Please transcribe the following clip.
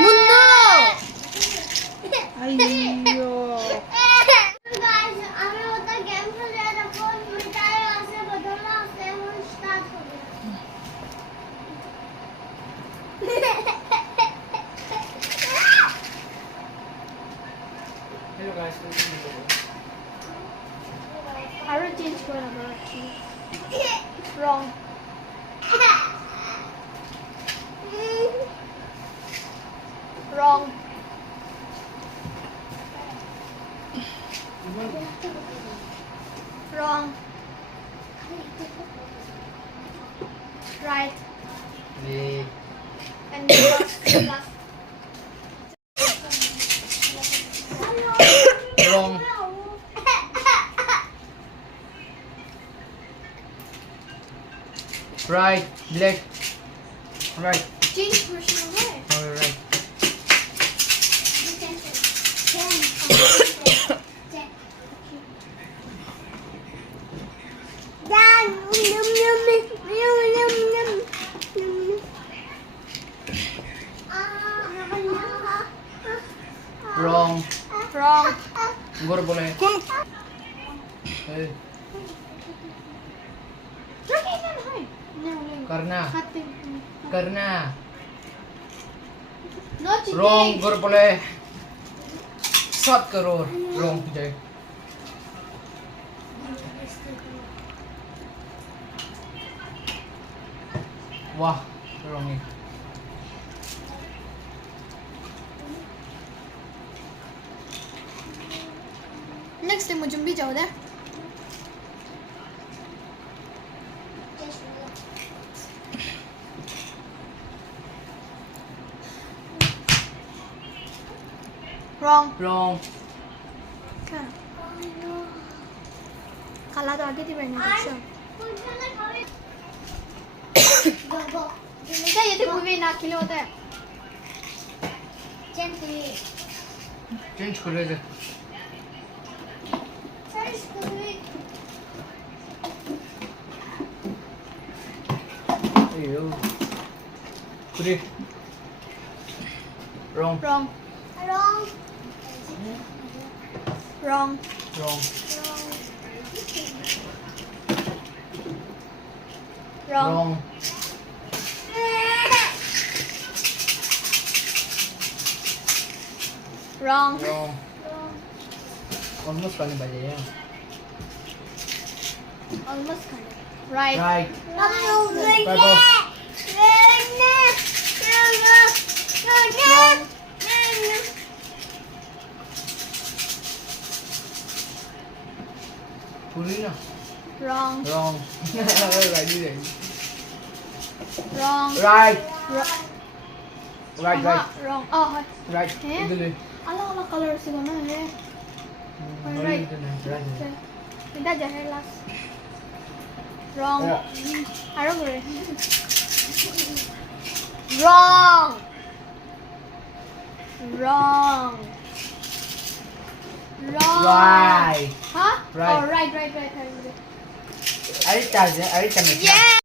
Mundo! Ayyo. Guys, আমি ওটা game খেলে যখন মিটার আসে বদলা আসে এখন স্টার্ট হবে Hello guys, আরো চেঞ্জ করে আবার wrong wrong wrong right Hey. and last Wrong. Right. Left. Right. change version way Alright. Wrong. wrong Gor bole. কোন Hey. Karna. Karna. no cheating Wrong. Gor bole. 7 crore. Wrong jay. Wah. Wrong eh. next time mo 준비 जाओ दे wrong Wrong. क्या काला तो आगे थी बैठने अच्छा क्या ये थे मूवी ना खिले होता है Change kore de. Ew. Kure. Wrong. wrong wrong Wrong. wrong Wrong. wrong Wrong. Almost kani baje ya. almost kind of right Right. wrong Puri na. wrong Wrong. Right. wrong Right. Ro- Right. Right. wrong oh hi Right. Eh? Idule. अलग अलग colour से बना है Right. Right. इधर जा है last wrong आरो करे wrong wrong wrong Right. huh Right. oh right Ari charge. Ari charge. yeah